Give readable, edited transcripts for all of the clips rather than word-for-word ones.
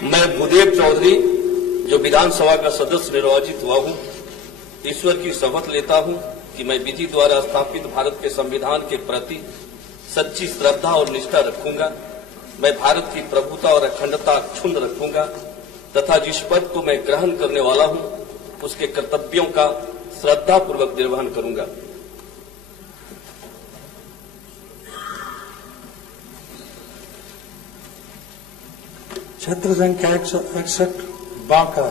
मैं भूदेव चौधरी जो विधानसभा का सदस्य निर्वाचित हुआ हूं, ईश्वर की शपथ लेता हूं कि मैं विधि द्वारा स्थापित भारत के संविधान के प्रति सच्ची श्रद्धा और निष्ठा रखूंगा। मैं भारत की प्रभुता और अखंडता अक्षुण्ण रखूंगा तथा जिस पद को मैं ग्रहण करने वाला हूं उसके कर्तव्यों का श्रद्धापूर्वक निर्वहन करूंगा। क्षेत्र संख्या 161 बांका,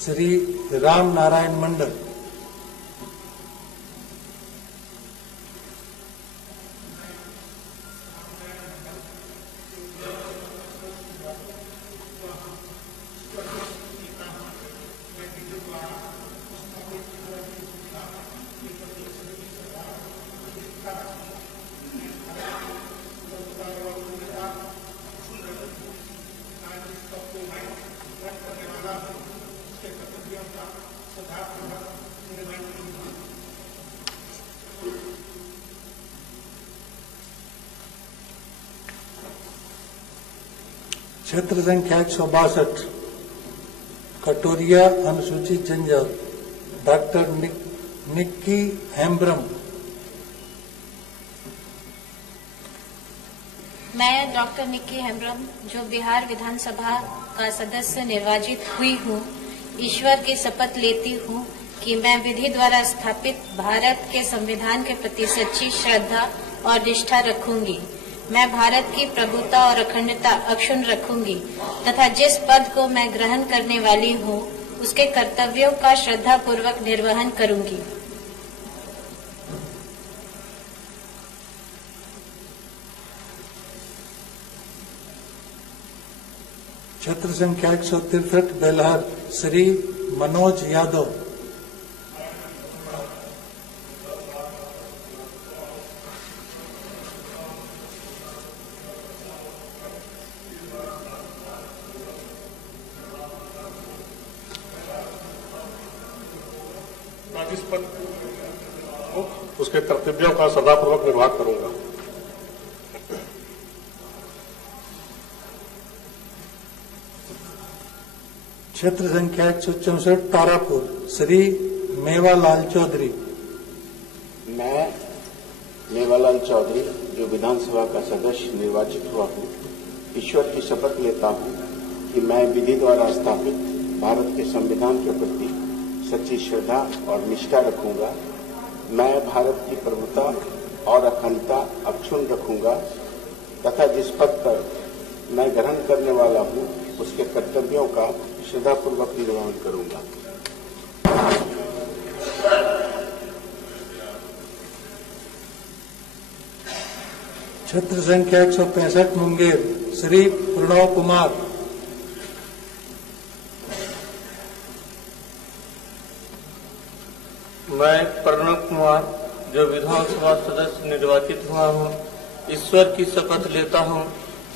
श्री राम नारायण मंडल। क्षेत्र संख्या 162 कटोरिया अनुसूचित जनजाति, डॉक्टर निक्की हेम्ब्रम। मैं डॉक्टर निक्की हेम्ब्रम जो बिहार विधानसभा का सदस्य निर्वाचित हुई हूँ, ईश्वर की शपथ लेती हूँ कि मैं विधि द्वारा स्थापित भारत के संविधान के प्रति सच्ची श्रद्धा और निष्ठा रखूंगी। मैं भारत की प्रभुता और अखंडता अक्षुण्ण रखूंगी तथा जिस पद को मैं ग्रहण करने वाली हूँ उसके कर्तव्यों का श्रद्धापूर्वक निर्वहन करूंगी। क्षेत्र संख्या 163 बेलहर, श्री मनोज यादव। जिस पद को उसके कर्तव्यों का सदापूर्वक निर्वाह करूंगा। क्षेत्र संख्या 164 तारापुर, श्री मेवालाल चौधरी। मैं मेवालाल चौधरी जो विधानसभा का सदस्य निर्वाचित हुआ हूँ, ईश्वर की शपथ लेता हूँ कि मैं विधि द्वारा स्थापित भारत के संविधान के प्रति सच्ची श्रद्धा और निष्ठा रखूंगा। मैं भारत की प्रभुता और अखंडता अक्षुण्ण रखूंगा तथा जिस पद पर मैं ग्रहण करने वाला हूं उसके कर्तव्यों का श्रद्धापूर्वक निर्वहन करूंगा। क्षेत्र संख्या 165 मुंगेर, श्री प्रणव कुमार। मैं प्रणव कुमार जो विधानसभा सदस्य निर्वाचित हुआ हूँ, ईश्वर की शपथ लेता हूँ,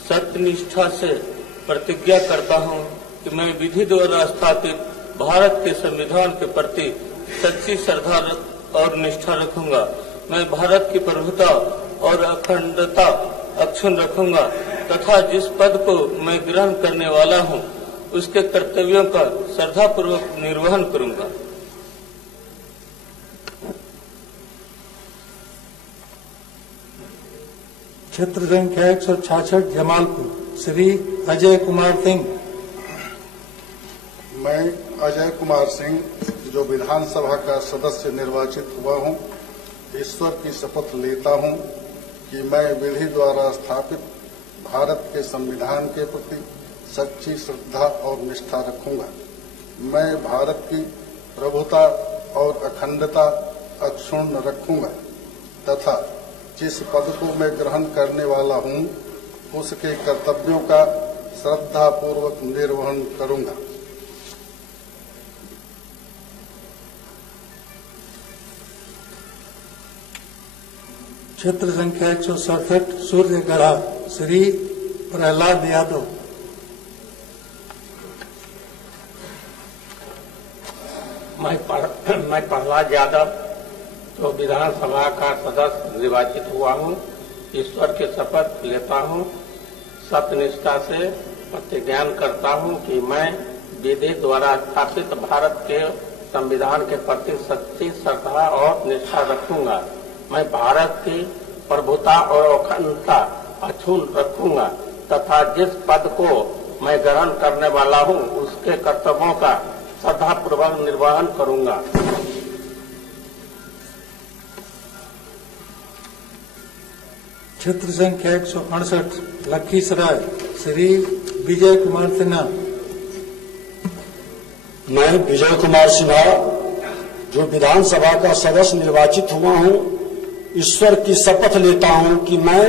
सत्यनिष्ठा से प्रतिज्ञा करता हूँ कि मैं विधि द्वारा स्थापित भारत के संविधान के प्रति सच्ची श्रद्धा और निष्ठा रखूंगा। मैं भारत की प्रभुता और अखंडता अक्षुण्ण रखूंगा तथा जिस पद को मैं ग्रहण करने वाला हूँ उसके कर्तव्यों का श्रद्धापूर्वक निर्वहन करूंगा। क्षेत्र संख्या 166 जमालपुर, श्री अजय कुमार सिंह। मैं अजय कुमार सिंह जो विधानसभा का सदस्य निर्वाचित हुआ हूं, ईश्वर की शपथ लेता हूं कि मैं विधि द्वारा स्थापित भारत के संविधान के प्रति सच्ची श्रद्धा और निष्ठा रखूंगा। मैं भारत की प्रभुता और अखंडता अक्षुण्ण रखूंगा तथा जिस पद को मैं ग्रहण करने वाला हूं उसके कर्तव्यों का श्रद्धापूर्वक निर्वहन करूंगा। क्षेत्र संख्या 167 सूर्यगढ़ा, श्री प्रहलाद यादव। मैं प्रहलाद यादव तो विधानसभा का सदस्य निर्वाचित हुआ हूँ, ईश्वर की शपथ लेता हूँ, सत्यनिष्ठा से प्रतिज्ञान करता हूं कि मैं विधि द्वारा स्थापित भारत के संविधान के प्रति सच्ची श्रद्धा और निष्ठा रखूंगा। मैं भारत की प्रभुता और अखंडता अक्षुण्ण रखूंगा तथा जिस पद को मैं ग्रहण करने वाला हूं उसके कर्तव्यों का श्रद्धापूर्वक निर्वहन करूंगा। क्षेत्र संख्या 168 लखीसराय श्री विजय कुमार सिन्हा। मैं विजय कुमार सिन्हा जो विधानसभा का सदस्य निर्वाचित हुआ हूं, ईश्वर की शपथ लेता हूं कि मैं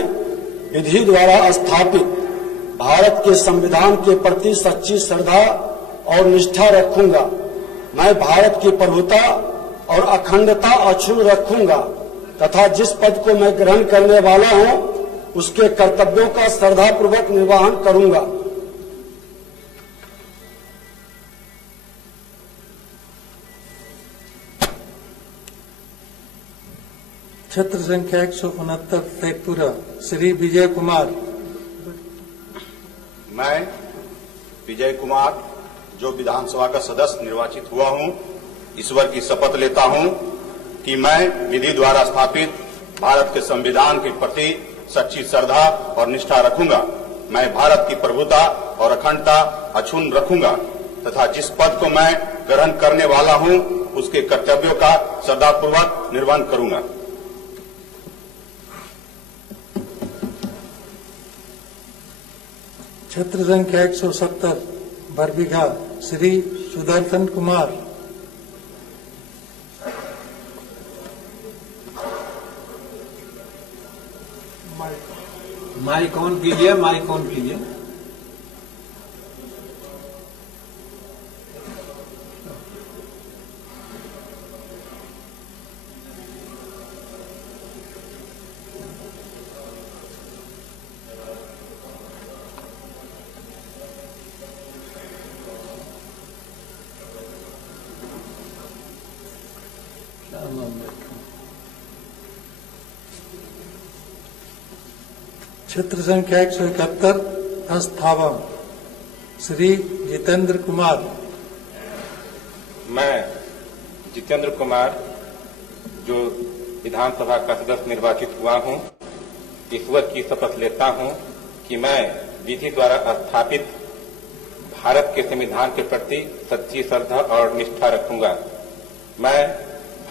विधि द्वारा स्थापित भारत के संविधान के प्रति सच्ची श्रद्धा और निष्ठा रखूंगा। मैं भारत की प्रभुता और अखंडता अक्षुण्ण रखूंगा तथा जिस पद को मैं ग्रहण करने वाला हूं उसके कर्तव्यों का श्रद्धापूर्वक निर्वहन करूंगा। क्षेत्र संख्या 169 शेखपुरा श्री विजय कुमार। मैं विजय कुमार जो विधानसभा का सदस्य निर्वाचित हुआ हूं, ईश्वर की शपथ लेता हूं कि मैं विधि द्वारा स्थापित भारत के संविधान के प्रति सच्ची श्रद्धा और निष्ठा रखूंगा। मैं भारत की प्रभुता और अखंडता अक्षुण्ण रखूंगा तथा जिस पद को मैं ग्रहण करने वाला हूं उसके कर्तव्यों का श्रद्धापूर्वक निर्वहन करूंगा। क्षेत्र संख्या 170 बरबीघा श्री सुदर्शन कुमार। माइक ऑन कीजिए, माइक ऑन कीजिए। क्षेत्र संख्या 171 अस्थावम श्री जितेंद्र कुमार। मैं जितेंद्र कुमार जो विधानसभा का सदस्य निर्वाचित हुआ हूं, ईश्वर की शपथ लेता हूं कि मैं विधि द्वारा स्थापित भारत के संविधान के प्रति सच्ची श्रद्धा और निष्ठा रखूंगा। मैं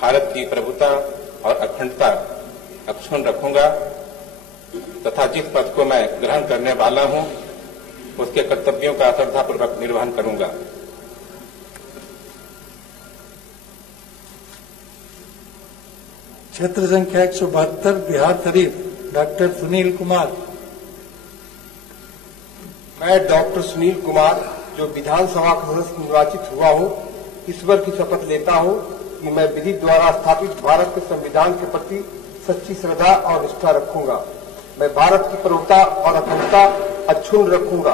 भारत की प्रभुता और अखंडता अक्षुण्ण रखूंगा तथा जिस पद को मैं ग्रहण करने वाला हूं उसके कर्तव्यों का श्रद्धापूर्वक निर्वहन करूंगा। क्षेत्र संख्या 172 बिहार शरीफ डॉक्टर सुनील कुमार। मैं डॉक्टर सुनील कुमार जो विधानसभा का सदस्य निर्वाचित हुआ हूं, ईश्वर की शपथ लेता हूं कि मैं विधि द्वारा स्थापित भारत के संविधान के प्रति सच्ची श्रद्धा और निष्ठा रखूंगा। मैं भारत की प्रभुता और अखंडता अक्षुण्ण रखूंगा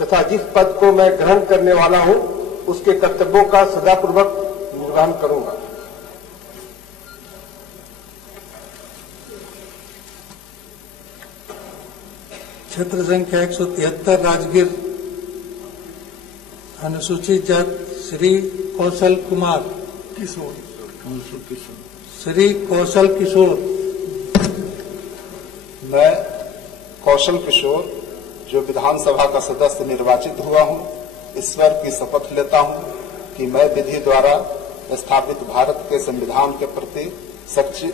तथा जिस पद को मैं ग्रहण करने वाला हूं उसके कर्तव्यों का सदापूर्वक निर्वहन करूंगा। क्षेत्र संख्या 173 राजगीर अनुसूचित जाति श्री कौशल कुमार किशोर। श्री कौशल किशोर। मैं कौशल किशोर जो विधानसभा का सदस्य निर्वाचित हुआ हूं, ईश्वर की शपथ लेता हूं कि मैं विधि द्वारा स्थापित भारत के संविधान के प्रति सच्ची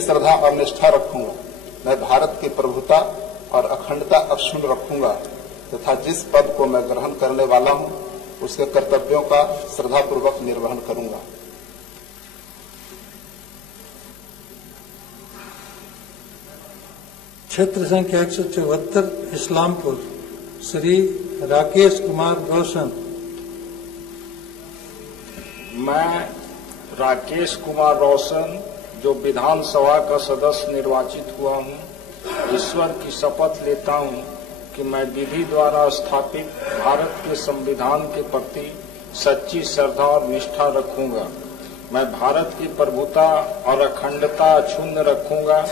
श्रद्धा और निष्ठा रखूंगा। मैं भारत की प्रभुता और अखंडता अक्षुण्ण रखूंगा तथा जिस पद को मैं ग्रहण करने वाला हूं उसके कर्तव्यों का श्रद्धापूर्वक निर्वहन करूंगा। क्षेत्र संख्या 174 इस्लामपुर श्री राकेश कुमार रोशन। मैं राकेश कुमार रोशन जो विधानसभा का सदस्य निर्वाचित हुआ हूं, ईश्वर की शपथ लेता हूं कि मैं विधि द्वारा स्थापित भारत के संविधान के प्रति सच्ची श्रद्धा और निष्ठा रखूंगा। मैं भारत की प्रभुता और अखंडता अक्षुण्ण रखूंगा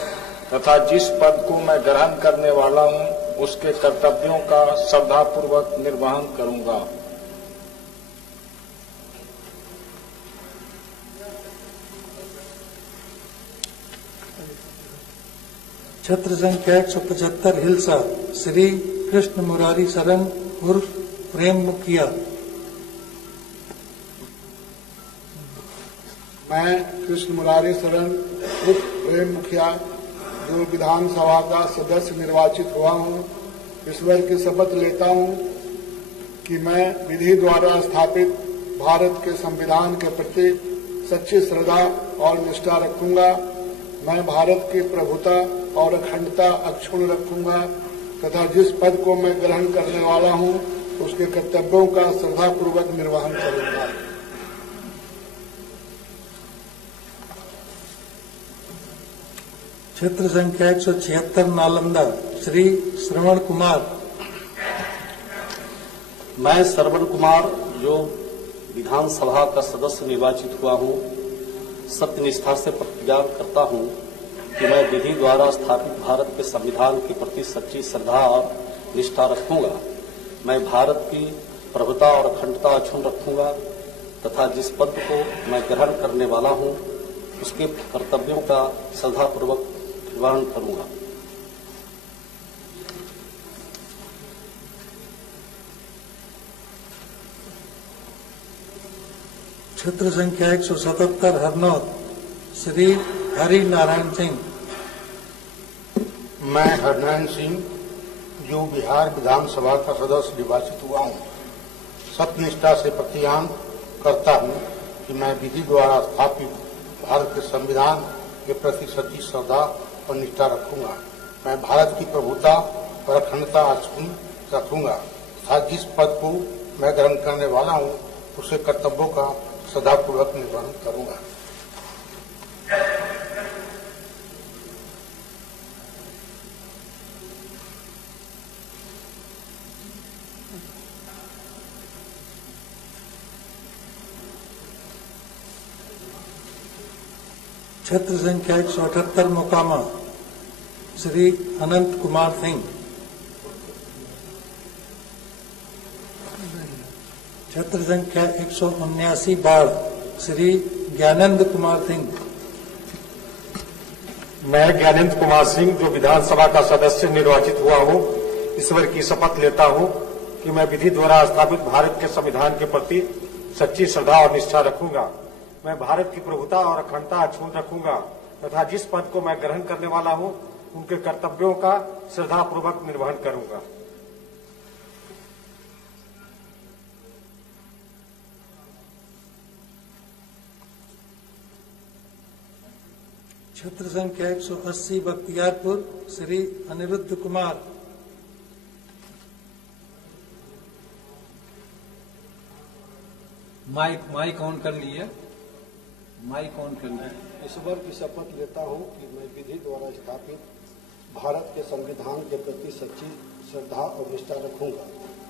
तथा जिस पद को मैं ग्रहण करने वाला हूं उसके कर्तव्यों का श्रद्धापूर्वक निर्वहन करूंगा। छत्र संख्या 175 हिलसा श्री कृष्ण मुरारी शरण उर्फ प्रेम मुखिया। मैं कृष्ण मुरारी शरण उर्फ प्रेम मुखिया जो विधानसभा का सदस्य निर्वाचित हुआ हूँ, ईश्वर की शपथ लेता हूँ कि मैं विधि द्वारा स्थापित भारत के संविधान के प्रति सच्ची श्रद्धा और निष्ठा रखूंगा। मैं भारत की प्रभुता और अखंडता अक्षुण्ण रखूंगा तथा जिस पद को मैं ग्रहण करने वाला हूं उसके कर्तव्यों का श्रद्धापूर्वक निर्वहन करूंगा। क्षेत्र संख्या 176 नालंदा श्री श्रवण कुमार। मैं श्रवण कुमार जो विधानसभा का सदस्य निर्वाचित हुआ हूँ, सत्यनिष्ठा से प्रतिज्ञा करता हूँ कि मैं विधि द्वारा स्थापित भारत के संविधान के प्रति सच्ची श्रद्धा और निष्ठा रखूंगा। मैं भारत की प्रभुता और अखंडता अक्षुण्ण रखूंगा तथा जिस पद को मैं ग्रहण करने वाला हूं उसके कर्तव्यों का श्रद्धापूर्वक निर्वहन करूंगा। क्षेत्र संख्या 177 हरनौत श्री हरि नारायण सिंह। मैं हरनारायण सिंह जो बिहार विधानसभा का सदस्य निर्वाचित हुआ हूँ, सत्यनिष्ठा से प्रतिज्ञा करता हूँ कि मैं विधि द्वारा स्थापित भारत के संविधान के प्रति सच्ची श्रद्धा और निष्ठा रखूंगा। मैं भारत की प्रभुता और अखंडता अक्षुण्ण रखूंगा तथा जिस पद को मैं ग्रहण करने वाला हूँ उसके कर्तव्यों का श्रद्धापूर्वक निर्वहन करूंगा। क्षेत्र संख्या 178 मोकामा श्री अनंत कुमार सिंह। क्षेत्र संख्या 179 बाढ़ श्री ज्ञानंद कुमार सिंह। मैं ज्ञानेंद्र कुमार सिंह जो विधानसभा का सदस्य निर्वाचित हुआ हूँ, ईश्वर की शपथ लेता हूँ कि मैं विधि द्वारा स्थापित भारत के संविधान के प्रति सच्ची श्रद्धा और निष्ठा रखूंगा। मैं भारत की प्रभुता और अखंडता अक्षुण्ण रखूंगा तथा जिस पद को मैं ग्रहण करने वाला हूँ उनके कर्तव्यों का श्रद्धापूर्वक निर्वहन करूंगा। क्षेत्र संख्या 180 बख्तियारपुर श्री अनिरुद्ध कुमार। माइक ऑन कर लिए, माइक ऑन कर लिए। ईश्वर की शपथ लेता हूँ कि मैं विधि द्वारा स्थापित भारत के संविधान के प्रति सच्ची श्रद्धा और निष्ठा रखूंगा।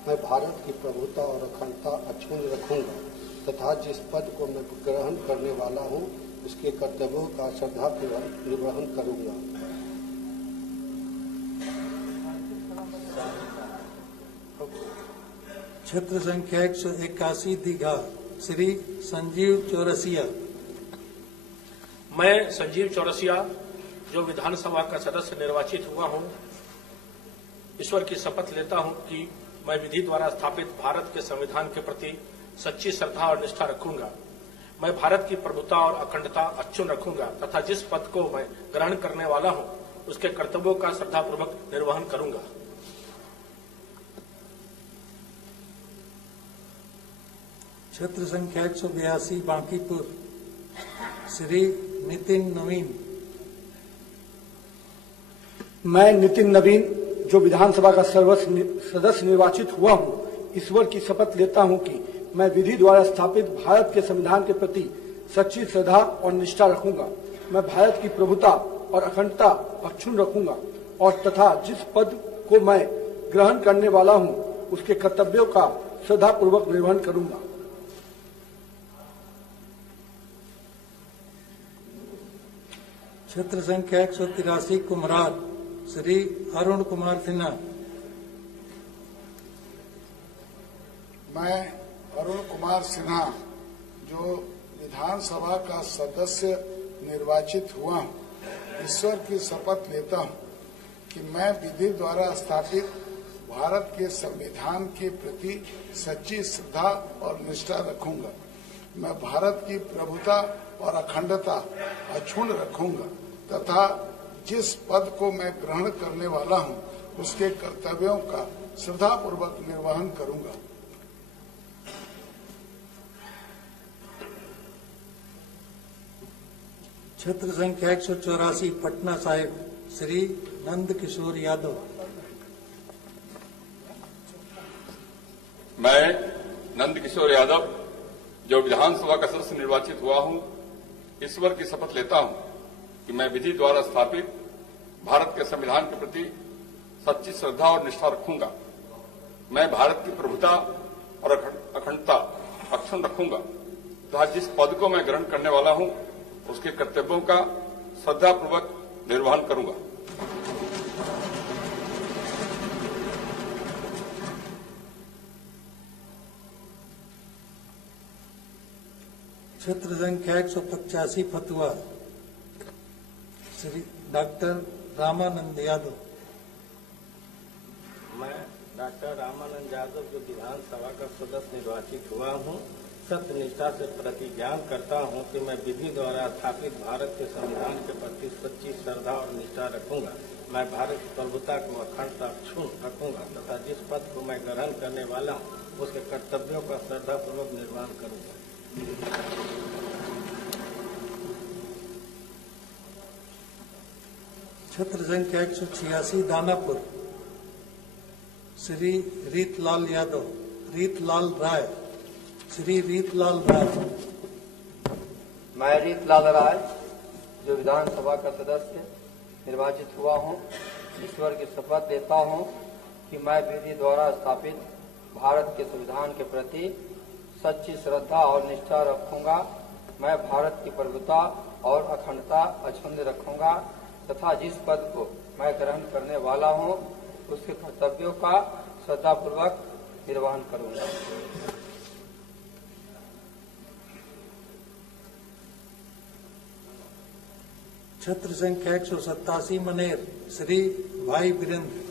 मैं भारत की प्रभुता और अखंडता अक्षुण्ण रखूंगा तथा जिस पद को मैं ग्रहण करने वाला हूँ उसके कर्तव्यों का श्रद्धापूर्वक निर्वहन करूंगा। क्षेत्र संख्या 181 दीघा श्री संजीव चौरसिया। मैं संजीव चौरसिया जो विधानसभा का सदस्य निर्वाचित हुआ हूं, ईश्वर की शपथ लेता हूं कि मैं विधि द्वारा स्थापित भारत के संविधान के प्रति सच्ची श्रद्धा और निष्ठा रखूंगा। मैं भारत की प्रभुता और अखंडता अक्षुण्ण रखूंगा तथा जिस पद को मैं ग्रहण करने वाला हूं उसके कर्तव्यों का श्रद्धापूर्वक निर्वहन करूंगा। क्षेत्र संख्या 182 बांकीपुर श्री नितिन नवीन। मैं नितिन नवीन जो विधानसभा का सदस्य निर्वाचित हुआ हूं, ईश्वर की शपथ लेता हूं कि मैं विधि द्वारा स्थापित भारत के संविधान के प्रति सच्ची श्रद्धा और निष्ठा रखूंगा। मैं भारत की प्रभुता और अखंडता अक्षुण्ण रखूंगा और तथा जिस पद को मैं ग्रहण करने वाला हूं उसके कर्तव्यों का श्रद्धापूर्वक निर्वहन करूंगा। क्षेत्र संख्या 183 कुमरार श्री अरुण कुमार सिन्हा। मैं अरुण कुमार सिन्हा जो विधानसभा का सदस्य निर्वाचित हुआ हूँ, ईश्वर की शपथ लेता हूँ कि मैं विधि द्वारा स्थापित भारत के संविधान के प्रति सच्ची श्रद्धा और निष्ठा रखूंगा। मैं भारत की प्रभुता और अखंडता अक्षुण्ण रखूंगा तथा जिस पद को मैं ग्रहण करने वाला हूँ उसके कर्तव्यों का श्रद्धापूर्वक निर्वहन करूंगा। क्षेत्र संख्या 184 पटना साहिब श्री नंद किशोर यादव। मैं नंद किशोर यादव जो विधानसभा का सदस्य निर्वाचित हुआ हूं, ईश्वर की शपथ लेता हूं कि मैं विधि द्वारा स्थापित भारत के संविधान के प्रति सच्ची श्रद्धा और निष्ठा रखूंगा। मैं भारत की प्रभुता और अखंडता अक्षुण्ण रखूंगा तथा जिस पद को मैं ग्रहण करने वाला हूं उसके कर्तव्यों का श्रद्धापूर्वक निर्वहन करूंगा। क्षेत्र संख्या 185 फतुहा श्री डॉक्टर रामानंद यादव। मैं डॉक्टर रामानंद यादव जो विधानसभा का सदस्य निर्वाचित हुआ हूँ, सत्य निष्ठा से प्रतिज्ञान करता हूँ कि मैं विधि द्वारा स्थापित भारत के संविधान के प्रति सच्ची श्रद्धा और निष्ठा रखूंगा। मैं भारत की प्रभुता को अखंडता अक्षुण्ण रखूंगा तथा जिस पद को मैं ग्रहण करने वाला हूँ उसके कर्तव्यों का श्रद्धापूर्वक निर्वहन करूंगा। क्षेत्र संख्या 186 दानापुर श्री रीतलाल यादव, रीतलाल राय, श्री रीतलाल राय। मैं रीतलाल राय जो विधानसभा का सदस्य निर्वाचित हुआ हूँ, ईश्वर की शपथ लेता हूँ कि मैं विधि द्वारा स्थापित भारत के संविधान के प्रति सच्ची श्रद्धा और निष्ठा रखूंगा। मैं भारत की प्रभुता और अखंडता अक्षुण्ण रखूंगा तथा जिस पद को मैं ग्रहण करने वाला हूँ उसके कर्तव्यों का श्रद्धापूर्वक निर्वहन करूंगा। क्षेत्र संख्या 187 मनेर श्री भाई वीरेंद्र।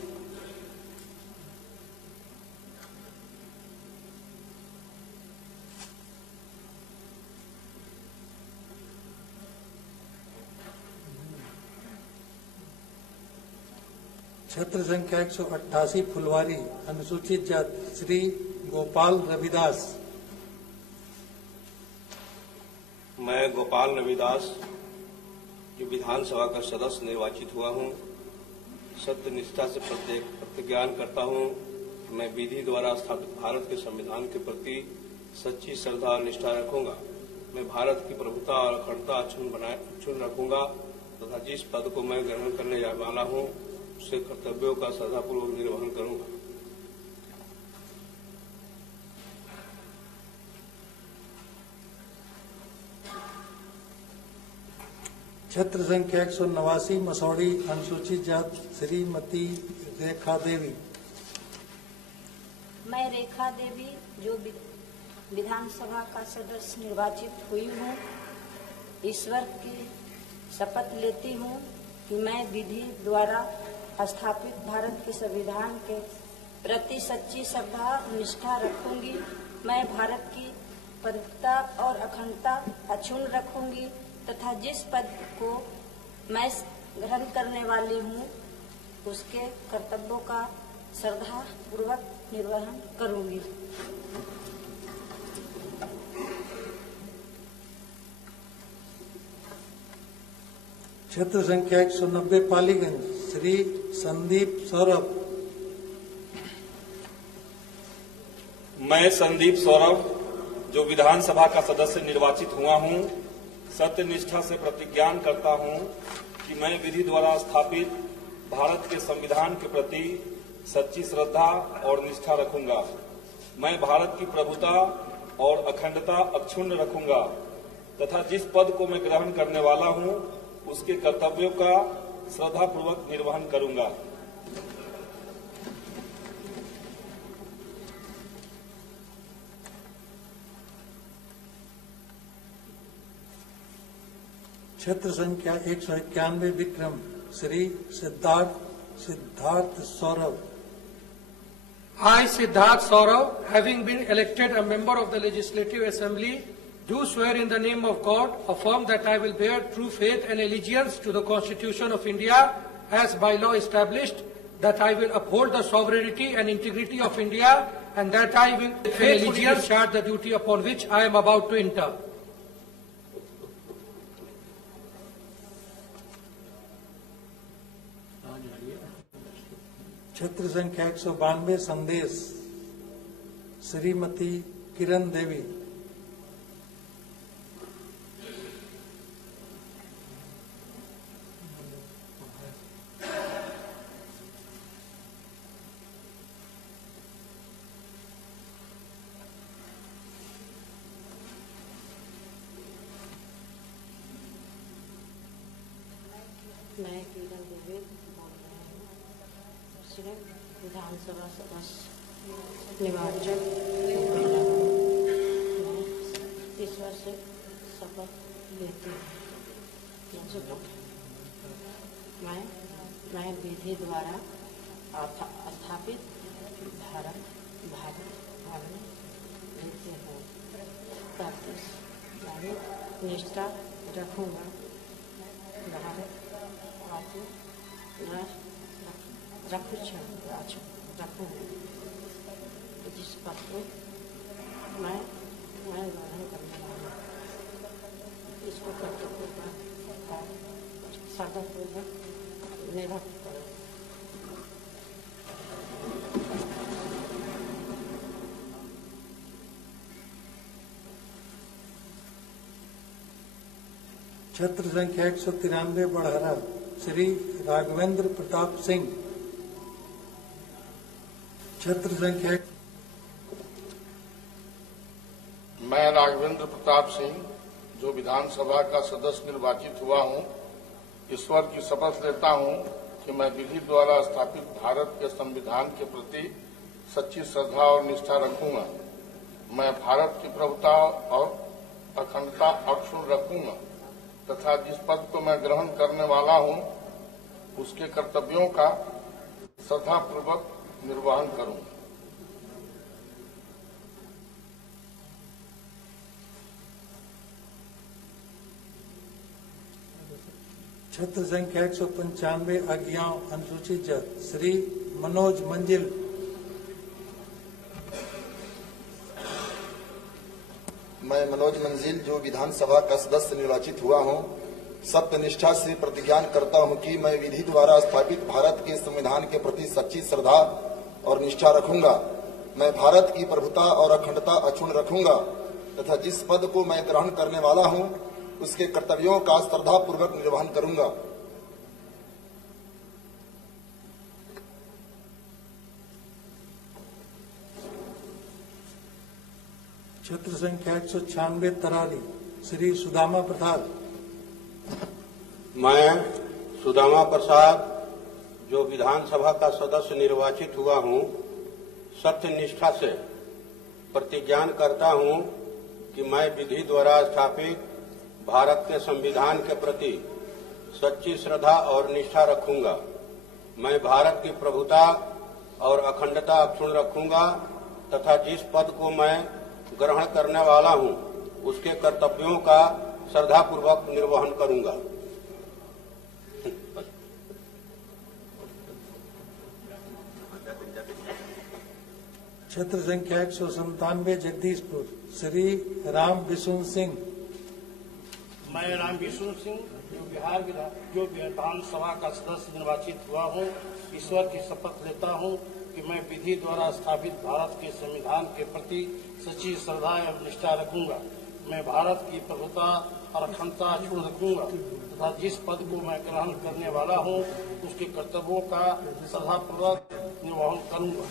क्षेत्र संख्या 188 फुलवारी अनुसूचित जाति श्री गोपाल रविदास। मैं गोपाल रविदास जो विधानसभा का सदस्य निर्वाचित हुआ हूँ, सत्य निष्ठा से प्रतिज्ञान करता हूँ कि मैं विधि द्वारा स्थापित भारत के संविधान के प्रति सच्ची श्रद्धा और निष्ठा रखूंगा। मैं भारत की प्रभुता और अखंडता अक्षुण्ण रखूंगा तथा जिस पद को मैं ग्रहण करने वाला हूँ उसके कर्तव्यों का श्रद्धापूर्वक निर्वहन करूंगा। क्षेत्र संख्या 189 मसौड़ी अनुसूचित जाति श्रीमती रेखा देवी। मैं रेखा देवी जो विधानसभा का सदस्य निर्वाचित हुई हूँ, ईश्वर की शपथ लेती हूँ कि मैं विधि द्वारा स्थापित भारत के संविधान के प्रति सच्ची श्रद्धा और निष्ठा रखूंगी। मैं भारत की प्रभुता और अखंडता अक्षुण्ण रखूंगी तथा जिस पद को मैं ग्रहण करने वाली हूँ उसके कर्तव्यों का श्रद्धा पूर्वक निर्वहन करूंगी। क्षेत्र संख्या 190 पालीगंज श्री संदीप सौरभ। मैं संदीप सौरभ जो विधानसभा का सदस्य निर्वाचित हुआ हूँ, सत्य निष्ठा से प्रतिज्ञान करता हूँ कि मैं विधि द्वारा स्थापित भारत के संविधान के प्रति सच्ची श्रद्धा और निष्ठा रखूंगा। मैं भारत की प्रभुता और अखंडता अक्षुण्ण रखूंगा तथा जिस पद को मैं ग्रहण करने वाला हूँ उसके कर्तव्यों का श्रद्धापूर्वक निर्वहन करूंगा। क्षेत्र संख्या 191 Vikram Shri Siddharth Saurabh. I, Siddharth Saurav, having been elected a member of the Legislative Assembly, do swear in the name of God, affirm that I will bear true faith and allegiance to the Constitution of India as by law established, that I will uphold the sovereignty and integrity of India, and that I will faithfully discharge the duty upon which I am about to enter. क्षेत्र संख्या 192 संदेश श्रीमती किरण देवी। मैं किरण देवी बोल रहा हूँ। श्री विधानसभा सदस्य निर्वाचन ईश्वर से शपथ लेती हूँ। मैं विधि द्वारा स्थापित भारत लेती हूँ। निष्ठा रखूँगा। भारत रखूँगा। जिस पद को मैं ग्रहण करने वाला हूँ, इसको कर्तव्य श्रद्धापूर्वक निर्वाह करूँ। क्षेत्र संख्या 193 बढ़हरा श्री राघवेंद्र प्रताप सिंह। क्षेत्र संख्या मैं राघवेंद्र प्रताप सिंह जो विधानसभा का सदस्य निर्वाचित हुआ हूं, ईश्वर की शपथ लेता हूं कि मैं विधि द्वारा स्थापित भारत के संविधान के प्रति सच्ची श्रद्धा और निष्ठा रखूंगा। मैं भारत की प्रभुता और अखंडता अक्षुण्ण रखूंगा तथा जिस पद को मैं ग्रहण करने वाला हूं, उसके कर्तव्यों का श्रद्धापूर्वक निर्वहन करूंगा। क्षेत्र संख्या 195 अज्ञाव अनुसूचित जाति श्री मनोज मंजिल। मैं मनोज मंजिल जो विधानसभा का सदस्य निर्वाचित हुआ हूं, सत्यनिष्ठा से प्रतिज्ञान करता हूं कि मैं विधि द्वारा स्थापित भारत के संविधान के प्रति सच्ची श्रद्धा और निष्ठा रखूंगा। मैं भारत की प्रभुता और अखंडता अक्षुण्ण रखूंगा तथा जिस पद को मैं ग्रहण करने वाला हूं, उसके कर्तव्यों का श्रद्धापूर्वक निर्वहन करूंगा। क्षेत्र संख्या 196 तरारी श्री सुदामा प्रसाद। मैं सुदामा प्रसाद जो विधानसभा का सदस्य निर्वाचित हुआ हूं, सत्यनिष्ठा से प्रतिज्ञान करता हूं कि मैं विधि द्वारा स्थापित भारत के संविधान के प्रति सच्ची श्रद्धा और निष्ठा रखूंगा। मैं भारत की प्रभुता और अखंडता अक्षुण्ण रखूंगा तथा जिस पद को मैं ग्रहण करने वाला हूं, उसके कर्तव्यों का श्रद्धापूर्वक निर्वहन करूंगा। क्षेत्र संख्या 197 जगदीशपुर श्री राम बिशुन सिंह। मैं राम बिशुन सिंह जो विधानसभा का सदस्य निर्वाचित हुआ हूँ, ईश्वर की शपथ लेता हूँ कि मैं विधि द्वारा स्थापित भारत के संविधान के प्रति सच्ची श्रद्धा एवं निष्ठा रखूंगा। मैं भारत की प्रभुता और अखंडता अक्षुण्ण रखूंगा तथा जिस पद को मैं ग्रहण करने वाला हूं, उसके कर्तव्यों का श्रद्धापूर्वक निर्वहन करूंगा।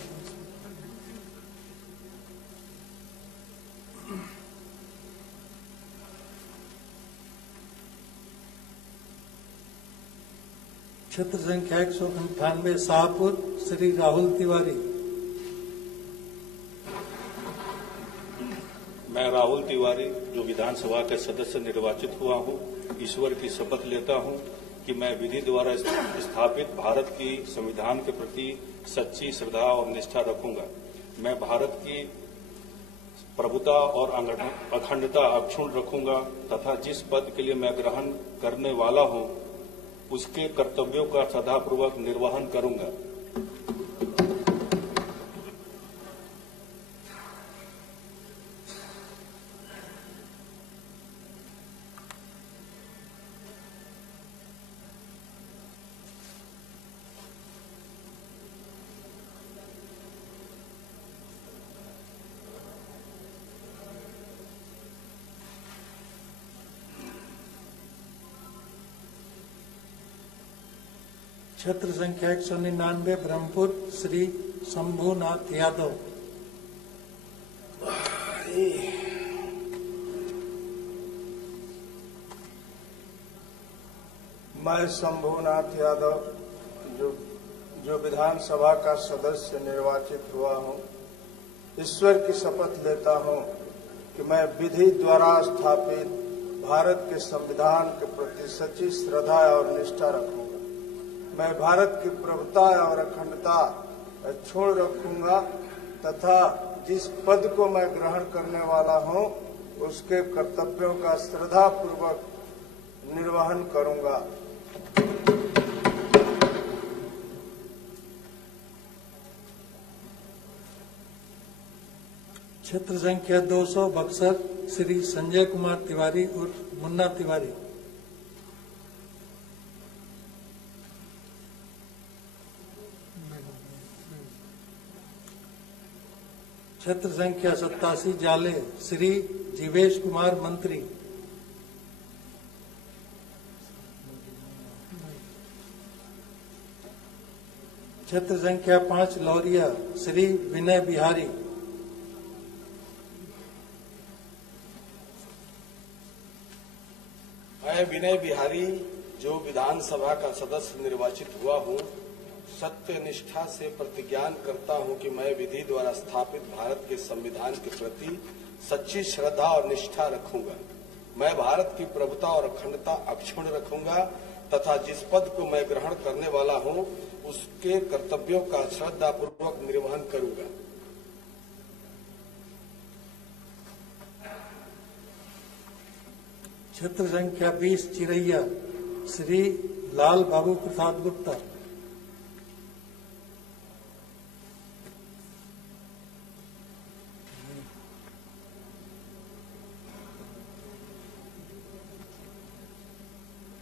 क्षेत्र संख्या 198 शाहपुर श्री राहुल तिवारी। मैं राहुल तिवारी जो विधानसभा के सदस्य निर्वाचित हुआ हूं, ईश्वर की शपथ लेता हूं कि मैं विधि द्वारा स्थापित भारत की संविधान के प्रति सच्ची श्रद्धा और निष्ठा रखूंगा। मैं भारत की प्रभुता और अखंडता अक्षुण्ण रखूंगा तथा जिस पद के लिए मैं ग्रहण करने वाला हूं उसके कर्तव्यों का श्रद्धापूर्वक निर्वहन करूंगा। क्षेत्र संख्या 199 ब्रह्मपुर श्री शंभुनाथ यादव। मैं शंभुनाथ यादव जो विधानसभा का सदस्य निर्वाचित हुआ हूं, ईश्वर की शपथ लेता हूं कि मैं विधि द्वारा स्थापित भारत के संविधान के प्रति सच्ची श्रद्धा और निष्ठा रखूंगा। मैं भारत की प्रभुता और अखंडता अक्षुण्ण रखूंगा तथा जिस पद को मैं ग्रहण करने वाला हूं उसके कर्तव्यों का श्रद्धापूर्वक निर्वहन करूंगा। क्षेत्र संख्या 200 बक्सर श्री संजय कुमार तिवारी उर्फ मुन्ना तिवारी। क्षेत्र संख्या 87 जाले श्री जीवेश कुमार मंत्री। क्षेत्र संख्या 5 लौरिया श्री विनय बिहारी। मैं विनय बिहारी जो विधानसभा का सदस्य निर्वाचित हुआ हूं, सत्य निष्ठा से प्रतिज्ञान करता हूं कि मैं विधि द्वारा स्थापित भारत के संविधान के प्रति सच्ची श्रद्धा और निष्ठा रखूंगा। मैं भारत की प्रभुता और अखंडता अक्षुण्ण रखूंगा तथा जिस पद को मैं ग्रहण करने वाला हूं उसके कर्तव्यों का श्रद्धापूर्वक निर्वहन करूंगा। क्षेत्र संख्या 20 चिरैया श्री लाल बाबू प्रसाद गुप्ता।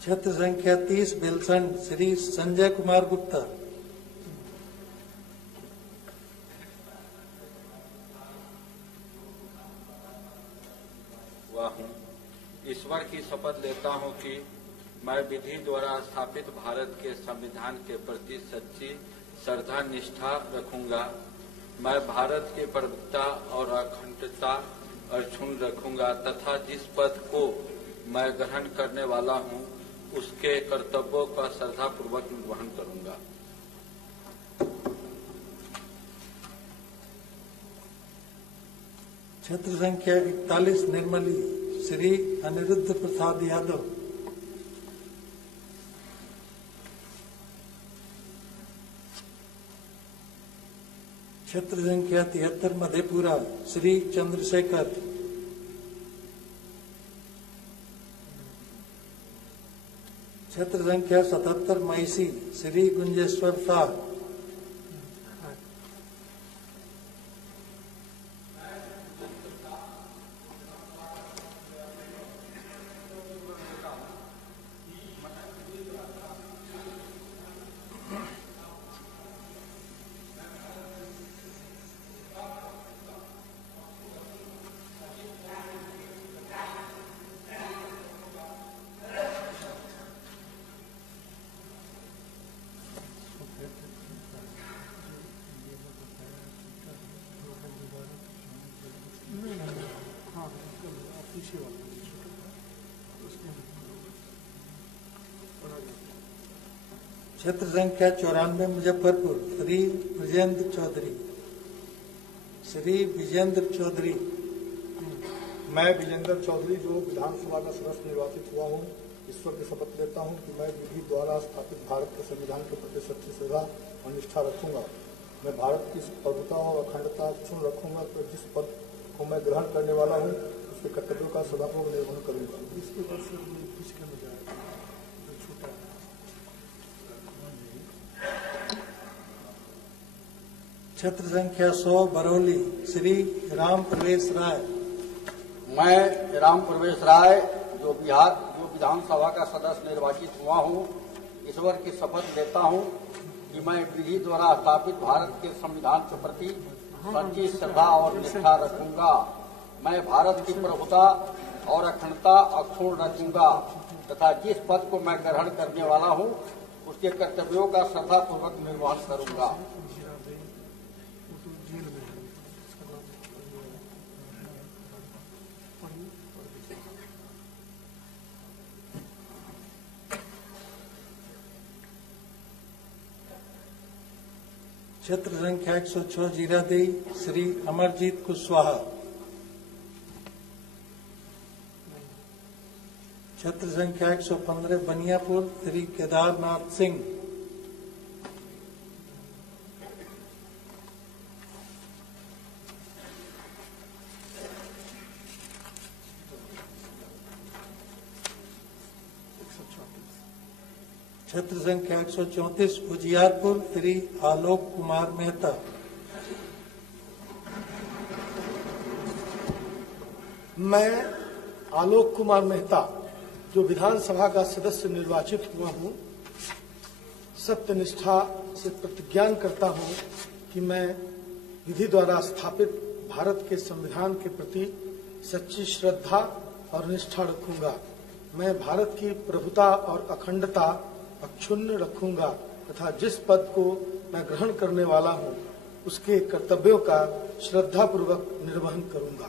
क्षेत्र संख्या 30 बेलसंड श्री संजय कुमार गुप्ता। ईश्वर की शपथ लेता हूं कि मैं विधि द्वारा स्थापित भारत के संविधान के प्रति सच्ची श्रद्धा निष्ठा रखूंगा। मैं भारत की प्रभुता और अखंडता अक्षुण्ण रखूंगा तथा जिस पद को मैं ग्रहण करने वाला हूं उसके कर्तव्यों का श्रद्धापूर्वक निर्वहन करूंगा। क्षेत्र संख्या 41 निर्मली श्री अनिरुद्ध प्रसाद यादव। क्षेत्र संख्या 73 मधेपुरा श्री चंद्रशेखर। क्षेत्र संख्या 77 मैसी श्री गुंजेश्वर शाह। क्षेत्र संख्या 94 मुजफ्फरपुर श्री विजेंद्र चौधरी। श्री विजेंद्र चौधरी। मैं विजेंद्र चौधरी जो विधानसभा का सदस्य निर्वाचित हुआ हूँ, ईश्वर की शपथ लेता हूं कि मैं विधि द्वारा स्थापित भारत के संविधान के प्रति सच्ची श्रद्धा और निष्ठा रखूंगा। मैं भारत की प्रभुता और अखंडता अक्षुण्ण रखूंगा। तो जिस पद को मैं ग्रहण करने वाला हूं उसके कर्तव्यों का सदापूर्वक निर्वहन करूंगा। इसके बाद से किसके में जाएगा जो छूटा छत्र संख्या 100 बरौली श्री राम प्रवेश राय। मैं राम प्रवेश राय जो विधानसभा का सदस्य निर्वाचित हुआ हूँ, ईश्वर की शपथ लेता हूँ कि मैं विधि द्वारा स्थापित भारत के संविधान के प्रति सच्ची श्रद्धा और निष्ठा रखूंगा। मैं भारत की प्रभुता और अखंडता अक्षुण्ण रखूंगा तथा जिस पद को मैं ग्रहण करने वाला हूँ उसके कर्तव्यों का श्रद्धापूर्वक निर्वहन करूंगा। क्षेत्र संख्या 106 जीरादेई श्री अमरजीत कुशवाहा। क्षेत्र संख्या 115 बनियापुर श्री केदारनाथ सिंह। क्षेत्र संख्या 134 उजियारपुर श्री आलोक कुमार मेहता। मैं आलोक कुमार मेहता जो विधानसभा का सदस्य निर्वाचित हुआ हूं, सत्यनिष्ठा से प्रतिज्ञान करता हूं कि मैं विधि द्वारा स्थापित भारत के संविधान के प्रति सच्ची श्रद्धा और निष्ठा रखूंगा। मैं भारत की प्रभुता और अखंडता अक्षुण्ण रखूंगा तथा जिस पद को मैं ग्रहण करने वाला हूं उसके कर्तव्यों का श्रद्धापूर्वक निर्वहन करूंगा।